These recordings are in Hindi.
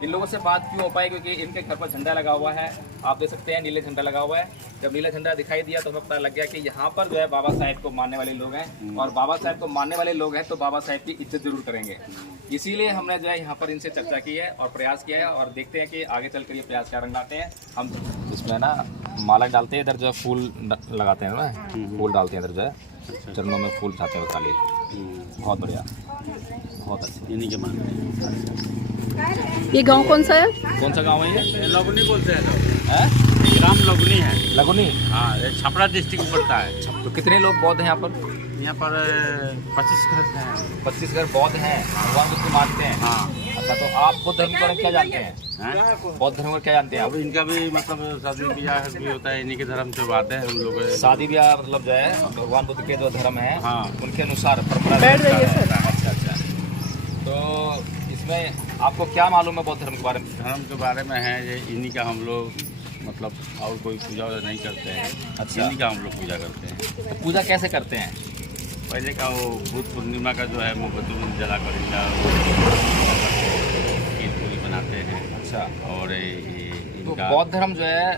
इन लोगों से बात क्यों हो पाई, क्योंकि इनके घर पर झंडा लगा हुआ है। आप देख सकते हैं नीले झंडा लगा हुआ है। जब नीला झंडा दिखाई दिया तो हमें पता लग गया कि यहाँ पर जो है बाबा साहेब को मानने वाले लोग हैं, और बाबा साहेब को मानने वाले लोग हैं तो बाबा साहेब की इज्जत जरूर करेंगे। इसीलिए हमने जो है यहाँ पर इनसे चर्चा की है और प्रयास किया है, और देखते हैं कि आगे चलकर ये प्रयास क्या रंग लाते हैं। हम इसमें ना माला डालते हैं, इधर जो है फूल लगाते हैं ना, फूल डालते हैं इधर जो है चरणों में फूल चाहते हैं खाली। बहुत बढ़िया, बहुत अच्छा। इन्हीं के मान। ये गांव कौन सा है? कौन सा गांव है ये? लगुनी बोलते हैं लोग। है ग्राम लगुनी है। लगुनी? हाँ, ये छपरा डिस्ट्रिक्ट में पड़ता है। तो कितने लोग बौद्ध हैं यहाँ पर? यहाँ पर 25 घर हैं। 25 घर बौद्ध हैं, भगवान बुद्ध को मानते हैं। हाँ। अच्छा, तो आप बौद्ध धर्म के बारे में क्या जानते हैं? बौद्ध धर्म को क्या जानते हैं आप? अब इनका भी मतलब शादी ब्याह भी होता है, इन्हीं के धर्म से बात है हम लोग। शादी ब्याह मतलब जो है भगवान बुद्ध के जो धर्म है हाँ। उनके अनुसार परंपरा। बैठ जाइए सर। अच्छा अच्छा, तो इसमें आपको क्या मालूम है बौद्ध धर्म के बारे में? धर्म के बारे में है ये इन्हीं का हम लोग मतलब और कोई पूजा नहीं करते हैं। अच्छा। इन्हीं का हम लोग पूजा करते हैं। तो पूजा कैसे करते हैं? पहले का वो बुद्ध पूर्णिमा का जो है मोमबत्ती जला कर इनका खीर पूरी बनाते हैं। अच्छा, और तो इनका बौद्ध धर्म जो है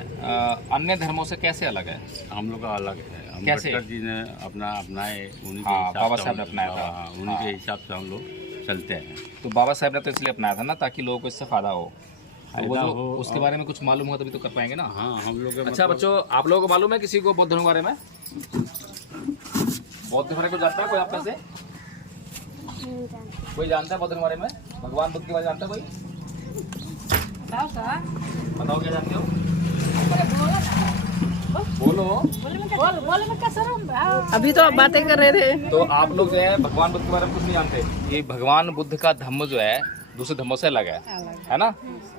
अन्य धर्मों से कैसे अलग है? हम लोग का अलग है। कैसे? अम्बेडकर जी ने अपना अपनाए, उन्हीं के हाँ, हिसाब बाबा से साहब ने हम- अपनाया था। हाँ, उन्हीं के हिसाब से हम लोग चलते हैं। तो बाबा साहब ने तो इसलिए अपनाया था ना, ताकि लोगों को इससे फायदा हो। तो वो फायदा जो हो उसके बारे में कुछ मालूम हो तभी तो कर पाएंगे ना। हाँ, हम लोग के अच्छा मतलब- बच्चों, आप लोगों को मालूम है किसी को बौद्ध धर्म के बारे में? बौद्ध धर्म को जानता है कोई आप में से? कोई जानता है बौद्ध धर्म के बारे में? भगवान बुद्ध के बारे में जानता है कोई? बताओ क्या जानते हो? बोलो। अभी तो आप बातें कर रहे थे। तो आप लोग जो है भगवान बुद्ध के बारे में कुछ नहीं जानते। ये भगवान बुद्ध का धर्म जो है दूसरे धर्मों से अलग है ना।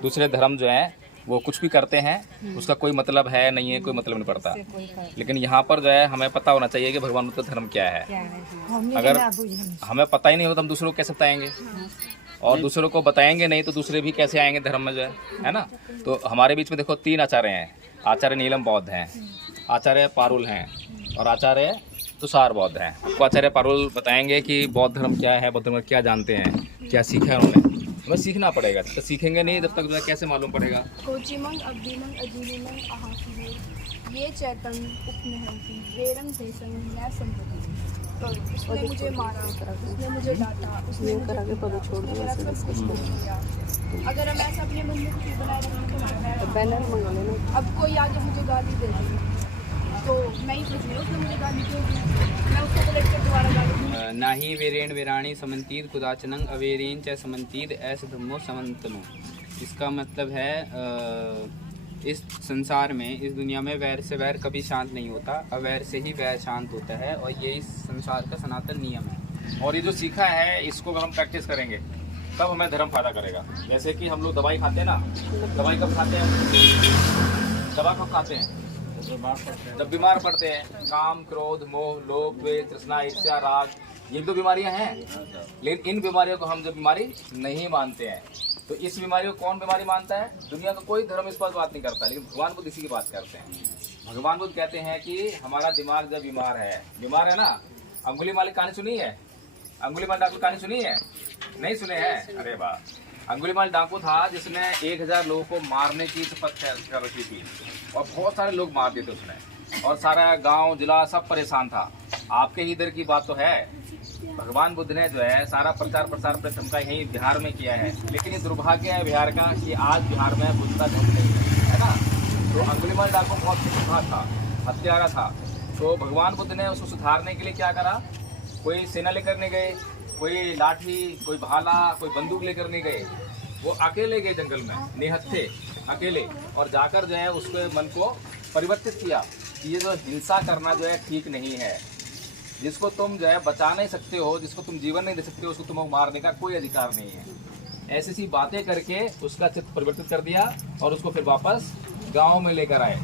दूसरे धर्म जो है वो कुछ भी करते हैं, उसका कोई मतलब है नहीं है, कोई मतलब नहीं पड़ता। लेकिन यहाँ पर जो है हमें पता होना चाहिए कि भगवान बुद्ध का धर्म क्या है। अगर हमें पता ही नहीं हो तो हम दूसरों को कैसे बताएंगे, और दूसरों को बताएंगे नहीं तो दूसरे भी कैसे आएंगे धर्म में जो है ना। तो हमारे बीच में देखो 3 आचार्य हैं। आचार्य नीलम बौद्ध हैं, आचार्य पारुल हैं, और आचार्य तुषार बौद्ध हैं। आपको आचार्य पारुल बताएंगे कि बौद्ध धर्म क्या है, बौद्ध धर्म क्या जानते हैं, क्या सीखा है उन्होंने। हमें सीखना पड़ेगा, तो सीखेंगे नहीं तब तक जो है कैसे मालूम पड़ेगा। कोचिमंग अब्दीमंग अजीलिमंग अहासीमंग ये चैतन उपनहंती वेरम देशंग न्याय संपत्ति। तो उसने मुझे मारा, उसने मुझे डांटा, उसने मुझे मेरा सब कुछ किया। अगर हम ऐसा अपने मन में कुछ बनाए रखेंगे तो बैनर मंगा लेना। अब कोई आगे मुझे गाली दे दे तो मैं ही सोच रही हूँ उसने मुझे गाली क्यों दी, मैं उसको तो लेकर दोबारा गाली दूँ। नाही वेरेण वेराणी समंतीद कुदाचनंग अवेरेण च समंतीद ऐस धम्मो समंतनो। इसका मतलब है इस संसार में, इस दुनिया में वैर से वैर कभी शांत नहीं होता, अवैर से ही वैर शांत होता है, और ये इस संसार का सनातन नियम है। और ये जो सीखा है इसको अगर हम प्रैक्टिस करेंगे तब हमें धर्म फायदा करेगा। जैसे कि हम लोग दवाई खाते हैं ना, दवाई कब खाते हैं? दवा कब खाते हैं? जब बीमार पड़ते हैं। काम, क्रोध, मोह, लोभ, द्वेष, तृष्णा, ईर्ष्या, राग, ये तो बीमारियां हैं। लेकिन इन बीमारियों को हम जब बीमारी नहीं मानते हैं, तो इस बीमारी को कौन बीमारी मानता है? दुनिया का कोई धर्म इस पर बात नहीं करता, लेकिन भगवान बुद्ध इसी की बात करते हैं। भगवान बुद्ध कहते हैं कि हमारा दिमाग जब बीमार है ना। अंगुलीमाल की कहानी सुनी है? अंगुलीमाल डाकू कहानी सुनी है? नहीं सुने हैं? अरे वाह। अंगुलीमाल डाकू था जिसने 1000 लोगों को मारने की शपथ कर रखी थी, और बहुत सारे लोग मार दिए थे उसने, और सारा गांव जिला सब परेशान था। आपके ही इधर की बात तो है। भगवान बुद्ध ने जो है सारा प्रचार प्रसार प्रथम का यही बिहार में किया है, लेकिन ये दुर्भाग्य है बिहार का कि आज बिहार में बुद्ध का धर्म नहीं है ना। तो अंगुलीमाल डाकू बहुत खतरनाक था, हत्यारा था। तो भगवान बुद्ध ने उसको सुधारने के लिए क्या करा? कोई सेना लेकर नहीं गए, कोई लाठी, कोई भाला, कोई बंदूक लेकर नहीं गए। वो अकेले गए जंगल में, निहत्थे अकेले, और जाकर जो है उसके मन को परिवर्तित किया कि ये जो हिंसा करना जो है ठीक नहीं है। जिसको तुम जो है बचा नहीं सकते हो, जिसको तुम जीवन नहीं दे सकते हो, उसको तुम्हें मारने का कोई अधिकार नहीं है। ऐसी सी बातें करके उसका चित्त परिवर्तित कर दिया, और उसको फिर वापस गाँव में लेकर आए।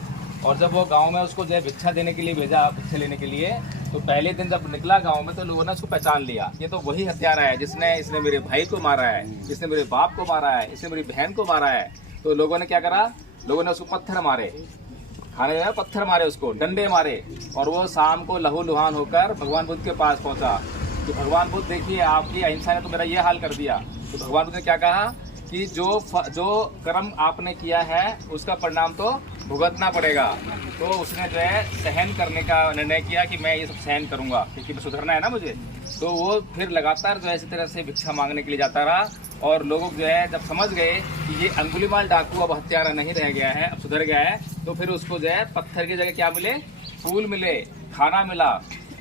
और जब वो गांव में उसको जो है भिक्षा देने के लिए भेजा, भिक्षा लेने के लिए, तो पहले दिन जब निकला गांव में तो लोगों ने उसको पहचान लिया, ये तो वही हत्यारा है इसने मेरे भाई को मारा है, इसने मेरे बाप को मारा है, इसने मेरी बहन को मारा है। तो लोगों ने क्या करा? लोगों ने उसको पत्थर मारे, खाने में पत्थर मारे, उसको डंडे मारे, और वो शाम को लहूलुहान होकर भगवान बुद्ध के पास पहुंचा कि भगवान बुद्ध देखिए आपकी अहिंसा ने तो मेरा ये हाल कर दिया। तो भगवान बुद्ध ने क्या कहा कि जो कर्म आपने किया है उसका परिणाम तो भुगतना पड़ेगा। तो उसने जो है सहन करने का निर्णय किया कि मैं ये सब सहन करूंगा क्योंकि सुधरना है ना मुझे। तो वो फिर लगातार जो है इसी तरह से भिक्षा मांगने के लिए जाता रहा और लोग जो है जब समझ गए कि ये अंगुलीमाल डाकू अब हत्यारा नहीं रह गया है, अब सुधर गया है, तो फिर उसको जो है पत्थर की जगह क्या मिले, फूल मिले, खाना मिला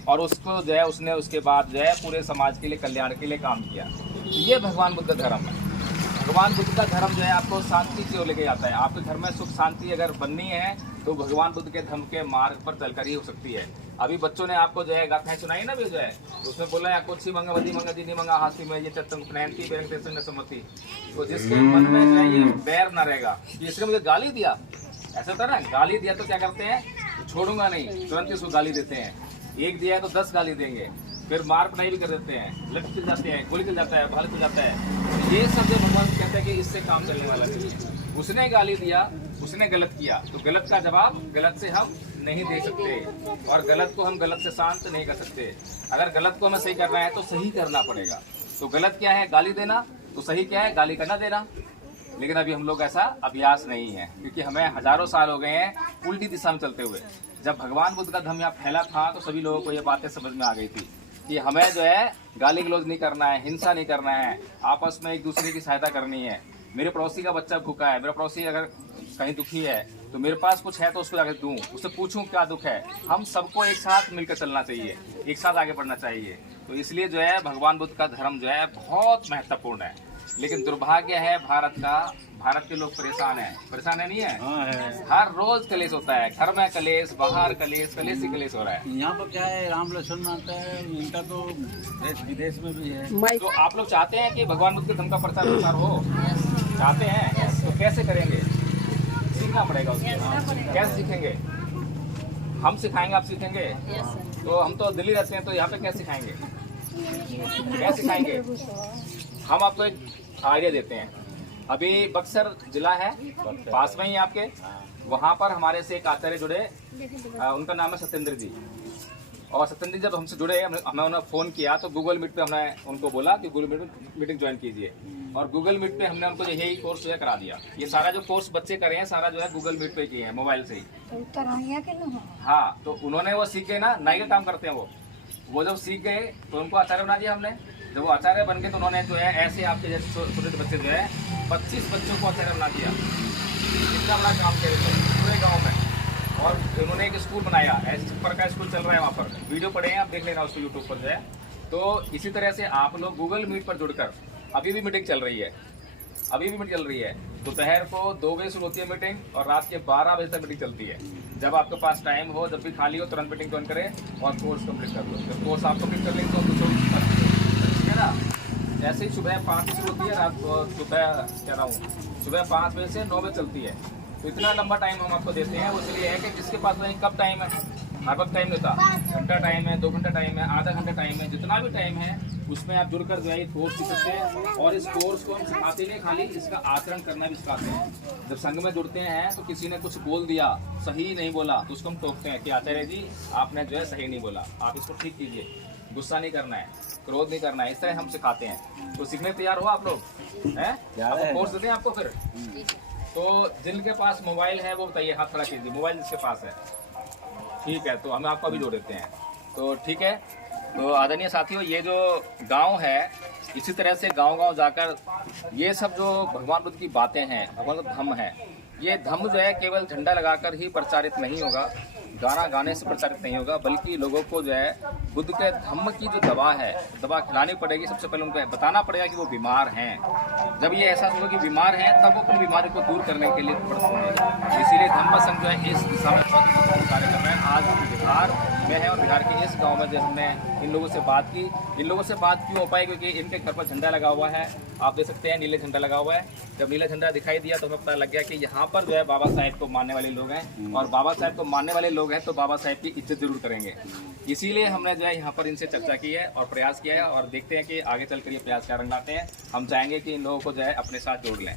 और उसको जो है उसने उसके बाद जो है पूरे समाज के लिए कल्याण के लिए काम किया। ये भगवान बुद्ध का धर्म है। भगवान बुद्ध का धर्म जो है आपको शांति की ओर लेके जाता है। आपके घर में सुख शांति अगर बननी है तो भगवान बुद्ध के धर्म के मार्ग पर चलकर ही हो सकती है। अभी बच्चों ने आपको जो है गाथाएं सुनाई ना भी जो है, उसमें बोला है कुछ मंगा बदी मंगा दीनी मंगा हाथी में ये चतंग पहनती बेरंग तेसंग में सम्मति। तो जिसके मन में जो है ये बैर ना रहेगा कि इसने मुझे गाली दिया, ऐसा होता है ना, गाली दिया तो क्या करते हैं, छोड़ूंगा नहीं, तुरंत इसको गाली देते हैं। एक दिया है तो 10 गाली देंगे, फिर मार पढ़ाई भी कर देते हैं, लट चल जाते हैं, गोली चल जाता है, भाल चल जाता है। ये सब जो भगवान कहते हैं कि इससे काम चलने वाला नहीं। उसने गाली दिया, उसने गलत किया, तो गलत का जवाब गलत से हम नहीं दे सकते और गलत को हम गलत से शांत नहीं कर सकते। अगर गलत को हमें सही करना है तो सही करना पड़ेगा। तो गलत क्या है, गाली देना, तो सही क्या है, गाली करना देना। लेकिन अभी हम लोग ऐसा अभ्यास नहीं है क्योंकि हमें हजारों साल हो गए हैं उल्टी दिशा में चलते हुए। जब भगवान बुद्ध का धर्म यहाँ फैला था तो सभी लोगों को ये बातें समझ में आ गई थी कि हमें जो है गाली गलौज नहीं करना है, हिंसा नहीं करना है, आपस में एक दूसरे की सहायता करनी है। मेरे पड़ोसी का बच्चा भूखा है, मेरा पड़ोसी अगर कहीं दुखी है तो मेरे पास कुछ है तो उसको आगे दूं, उससे पूछूं क्या दुख है। हम सबको एक साथ मिलकर चलना चाहिए, एक साथ आगे बढ़ना चाहिए। तो इसलिए जो है भगवान बुद्ध का धर्म जो है बहुत महत्वपूर्ण है। लेकिन दुर्भाग्य है भारत के लोग परेशान है। परेशान है नहीं है? हर रोज कलेश होता है, घर में कलेश, बाहर कलेश, कलेश ही कलेश हो रहा है। यहाँ पर क्या है, राम लक्ष्मण मानता है, इनका तो देश विदेश में भी है। तो आप लोग चाहते हैं कि भगवान बुद्ध के धर्म का प्रचार प्रसार हो, चाहते हैं तो कैसे करेंगे? सीखना पड़ेगा उसको। कैसे सीखेंगे? हम सिखाएंगे, आप सीखेंगे? तो हम तो दिल्ली रहते हैं तो यहाँ पे कैसे सिखाएंगे? क्या सिखाएंगे? हम आपको एक आइडिया देते हैं। अभी बक्सर जिला है, पास में ही आपके, वहाँ पर हमारे से एक आचार्य जुड़े, उनका नाम है सत्येंद्र जी। और सत्येंद्र जी जब हमसे जुड़े, हमें उन्हें फ़ोन किया तो गूगल मीट पे हमने उनको बोला कि गूगल मीट में मीटिंग ज्वाइन कीजिए। और गूगल मीट पे हमने उनको यही कोर्स जो है करा दिया। ये सारा जो कोर्स बच्चे करे हैं सारा जो है गूगल मीट पे किए हैं, मोबाइल से ही। हाँ, तो उन्होंने वो सीख गए ना, नाई का काम करते हैं वो जब सीख गए तो उनको आचार्य बना दिया हमने। जब वो आचार्य बन गए तो उन्होंने जो है ऐसे आपके जैसे छोटे बच्चे जो है 25 बच्चों को आचार्य बना दिया। इतना बड़ा काम करे थे पूरे गाँव में। और उन्होंने एक स्कूल बनाया, ऐसे छप्पर का स्कूल चल रहा है वहाँ पर, वीडियो पड़े हैं, आप देख लेना उसको यूट्यूब पर जो है। तो इसी तरह से आप लोग गूगल मीट पर जुड़कर, अभी भी मीटिंग चल रही है, अभी भी मीटिंग चल रही है। दोपहर को 2 बजे शुरू होती है मीटिंग और रात के 12 बजे तक मीटिंग चलती है। जब आपके पास टाइम हो, जब भी खाली हो, तुरंत मीटिंग ज्वाइन करें और कोर्स कंप्लीट कर लो। जब कोर्स आप कंप्लीट कर लेंगे तो ठीक है ना। ऐसे ही सुबह 5 बजे शुरू होती है, रात सुबह कह रहा हूँ सुबह 5 बजे से 9 बजे चलती है। तो इतना लंबा टाइम हम आपको देते हैं। वो इसलिए है कि जिसके पास नहीं कब टाइम है, हर वक्त टाइम देता, घंटा टाइम है, 2 घंटा टाइम है, आधा घंटा टाइम है, जितना भी टाइम है उसमें आप जुड़कर जो है कोर्स सीख सकते हैं। और इस कोर्स को हम सिखाते नहीं, खाली इसका आचरण करना भी सिखाते हैं। जब संघ में जुड़ते हैं तो किसी ने कुछ बोल दिया, सही नहीं बोला, तो उसको हम टोकते हैं कि आचार्य जी आपने जो है सही नहीं बोला, आप इसको ठीक कीजिए, गुस्सा नहीं करना है, क्रोध नहीं करना है। इस तरह हम सिखाते हैं। तो सीखने तैयार हो आप लोग हैं? कोर्स देते हैं आपको फिर। तो जिनके पास मोबाइल है वो बताइए, हाथ खड़ा कीजिए, मोबाइल जिसके पास है। ठीक है, तो हम आपको अभी जोड़ देते हैं। तो ठीक है, तो आदरणीय साथियों, ये जो गांव है, इसी तरह से गांव-गांव जाकर ये सब जो भगवान बुद्ध की बातें हैं, भगवान का धम्म है, ये धम्म जो है केवल झंडा लगाकर ही प्रचारित नहीं होगा, गाना गाने से प्रचारित नहीं होगा, बल्कि लोगों को जो है बुद्ध के धम्म की जो दवा है, दवा खिलानी पड़ेगी। सबसे पहले उनको बताना पड़ेगा कि वो बीमार हैं। जब ये एहसास होगा कि बीमार हैं, तब वो अपनी बीमारी को दूर करने के लिए बढ़ते। इसीलिए धम्म संघ जो है इस दिशा में बहुत कार्य कर रहे हैं। आज बिहार में है और बिहार के इस गांव में जो हमने इन लोगों से बात की, इन लोगों से बात क्यों हो पाई, क्योंकि इनके घर पर झंडा लगा हुआ है, आप देख सकते हैं नीले झंडा लगा हुआ है। जब नीला झंडा दिखाई दिया तो हमें पता लग गया कि यहाँ पर जो है बाबा साहेब को मानने वाले लोग हैं, और बाबा साहेब को मानने वाले लोग हैं तो बाबा साहेब की इज्जत जरूर करेंगे। इसीलिए हमने जो है यहाँ पर इनसे चर्चा की है और प्रयास किया है, और देखते हैं कि आगे चलकर ये प्रयास क्या रंग लाते हैं। हम चाहेंगे कि इन लोगों को जो है अपने साथ जोड़ लें।